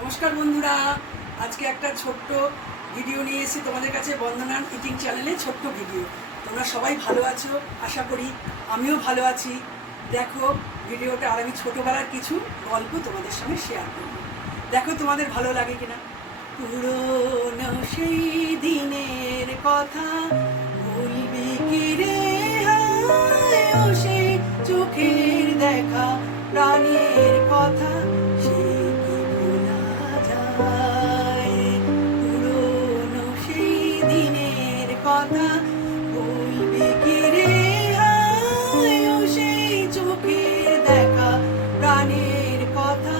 নমস্কার বন্ধুরা, আজকে একটা ছোট্ট ভিডিও নিয়ে এসেছি তোমাদের কাছে। বন্দনার ইটিং চ্যানেলে ছোট্ট ভিডিও। তোমরা সবাই ভালো আছো আশা করি, আমিও ভালো আছি। দেখো ভিডিওটা, আর আমি ছোটোবেলার কিছু গল্প তোমাদের সঙ্গে শেয়ার করব। দেখো তোমাদের ভালো লাগে কিনা। পুরনো সেই দিনের কথা ভুলবি কি রে, হায় ও সেই চোখের দেখা প্রাণের কথা সে কি ভোলা যায়। পুরনো সেই দিনের কথা ভুলবি কি রে, হায় ও সেই চোখের দেখা প্রাণের কথা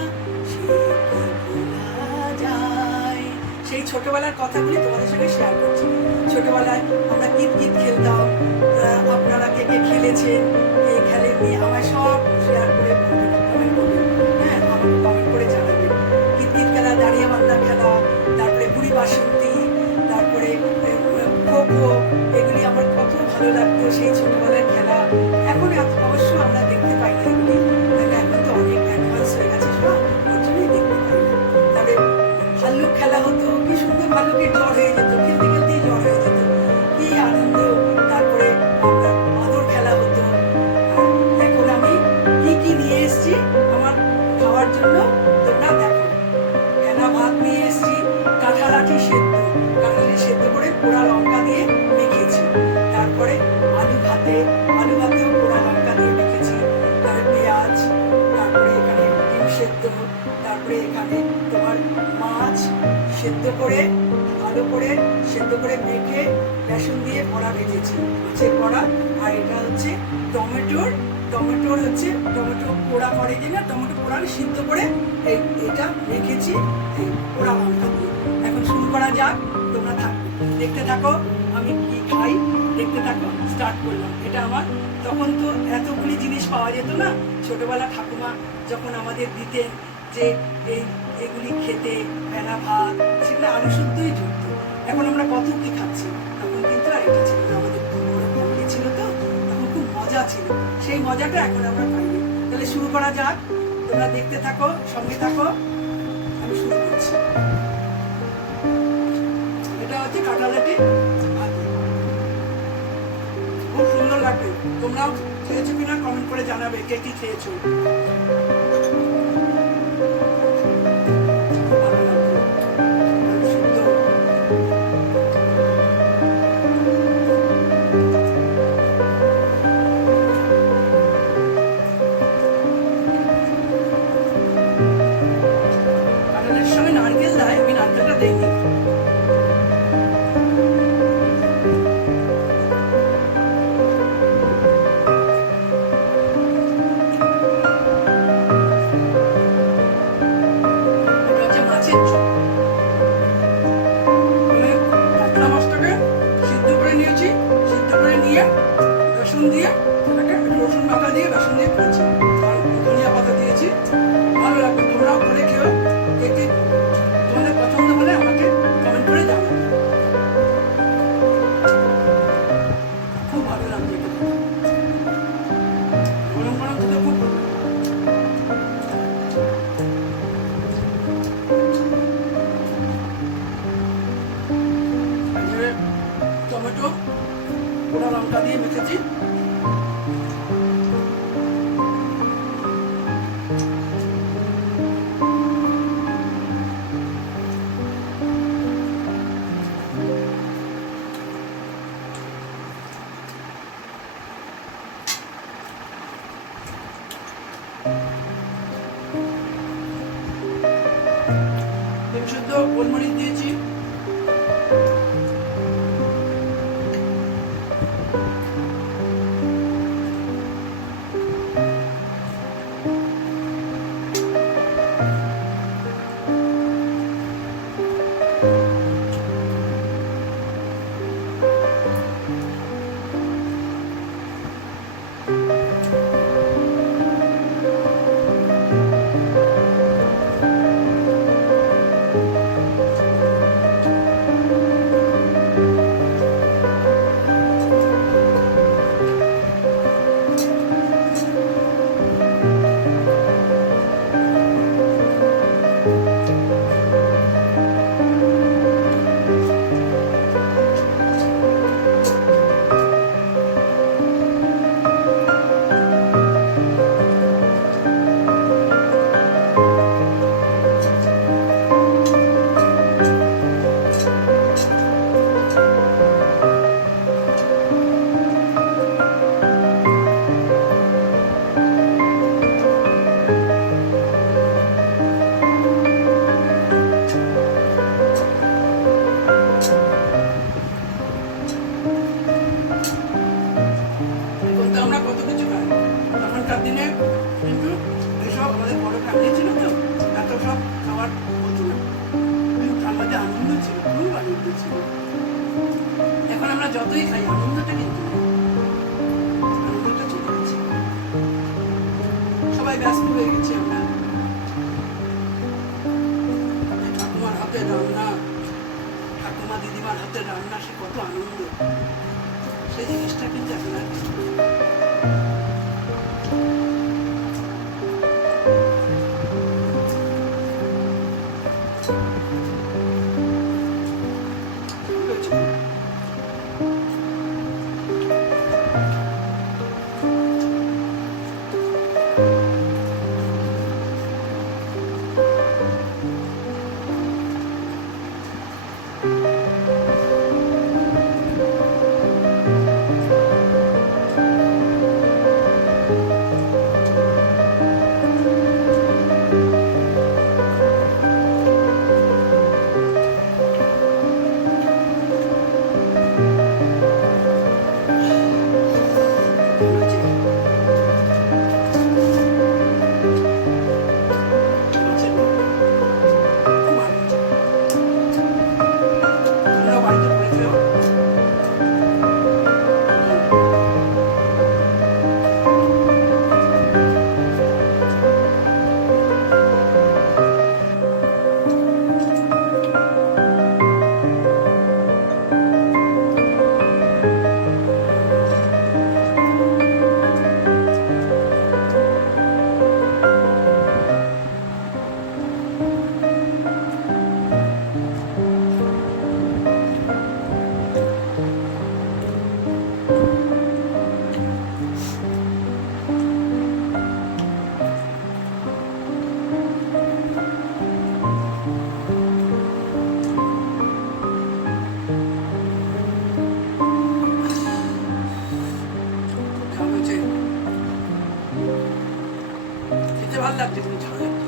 সে কি ভোলা যায়। সেই ছোটবেলার কথাগুলি তোমাদের সঙ্গে শেয়ার করছি। ছোটবেলায় আমরা কিতকিত খেলতাম, আপনারা কে কে খেলেছেন, কে খেলেননি, আমায় সব শেয়ার করে কমেন্ট করবেন। হ্যাঁ, আমাকে কমেন্ট করে জানাবেন। কিতকিত খেলা, দাঁড়িয়ে বান্ধা খেলা, তারপরে বুড়ি বাসন্তী, তারপরে খো খো, এগুলি আমার কত ভালো লাগতো সেই ছোটবেলার খেলা। এখন অবশ্য আমরা দেখতে পাই না এগুলি, এখন তো অনেক অ্যাডভান্স হয়ে গেছে সব, ওর জন্যই দেখতে পাই না। তবে ভাল্লুক খেলা হতো, কি সুন্দর ভাল্লুকের জ্বর হয়ে যেত, খেলতে খেলতেই জ্বর হয়ে যেত, কি আনন্দ। তারপরে আমরা মাদুর খেলা হতো। এখন আমি কি কি নিয়ে এসেছি আমার খাওয়ার জন্য তোমরা দেখো। ফেনা ভাত নিয়ে এসেছি, কাঁঠালাঠি সেদ্ধ, কাঁঠালি সেদ্ধ করে পোড়া লঙ্কা দিয়ে মেখেছি। তারপরে আলু ভাতেও পোড়া লঙ্কা দিয়ে মেখেছি। তারপরে পেঁয়াজ, তারপরে এখানে ডিম সেদ্ধ, তারপরে এখানে তোমার মাছ সেদ্ধ করে ভালো করে সেদ্ধ করে মেখে বেসন দিয়ে বড়া ভেজেছি, মাছের বড়া। আর এটা হচ্ছে টমেটো পোড়া করে যে না, টমেটো পোড়া সিদ্ধ করে এটা রেখেছি এই পোড়া লঙ্কা দিয়ে। এখন শুরু করা যাক, তোমরা দেখতে থাকো আমি কি খাই, দেখতে থাকো। স্টার্ট করলাম। এটা আমার, তখন তো এতগুলি জিনিস পাওয়া যেত না। ছোটবেলা ঠাকুমা যখন আমাদের দিতেন যে এগুলি খেতে, ফেনা ভাত, সেগুলো আলু শুদ্ধই যুক্ত। এখন আমরা কত কি খাচ্ছি, তখন কিন্তু আর এটা ছিল না। আমাদের বড় ফ্যামিলি ছিল তো, তখন খুব মজা ছিল, সেই মজাটা এখন আমরা পাইনি। তাহলে শুরু করা যাক, তোমরা দেখতে থাকো, সঙ্গে থাকো। আমি শুরু করছি। এটা হচ্ছে কাঁঠালাটি ভাত, খুব সুন্দর লাগবে। তোমরাও খেয়েছো কিনা কমেন্ট করে জানাবে, কে কি খেয়েছো। কাঁঠালের সঙ্গে নারকেল দেয়, আমি নারকেলটা দেইনি। রসুন দিয়ে এটাকে, রসুন বাটা দিয়ে রসুন দিয়ে করেছি, আর ধনিয়া পাতা দিয়েছি। ভালো লাগবে, তোমরাও করে খেও। কে কে তোমাদের পছন্দ হলে আমাকে কমেন্ট করে জানাবে। খুব ভালো লাগবে এটা, গরম গরম খেতে খুব ভালো। টমেটো পোড়া লঙ্কা দিয়ে মেখেছি। ডিম সিদ্ধ, গোলমরিচ দিয়েছি। ছিল। এখন আমরা যতই খাই আনন্দটা কিন্তু নেই। আনন্দটা চলে গেছে, সবাই ব্যস্ত হয়ে গেছি আমরা। ঠাকুমার হাতে রান্না, ঠাকুমা দিদিমার হাতে রান্না, সে কত আনন্দ, সেই জিনিসটা কিন্তু এখন আর নেই। ভালো লাগছে, তুমি ঝাল লাগছে।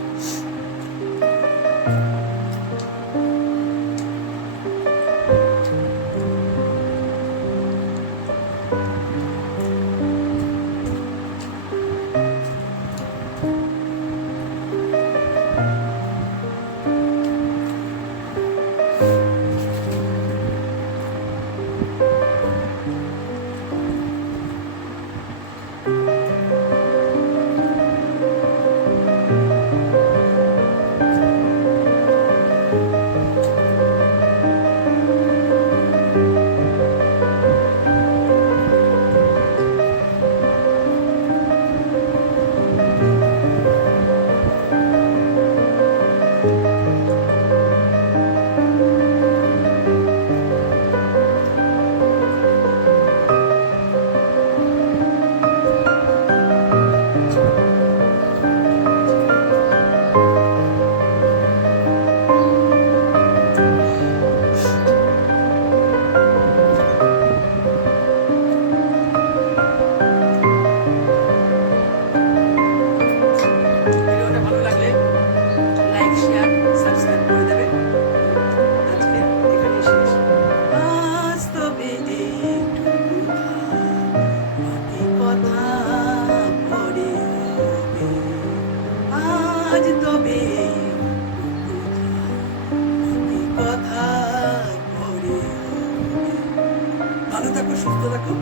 ভালো থাকো, সুস্থ থাকো।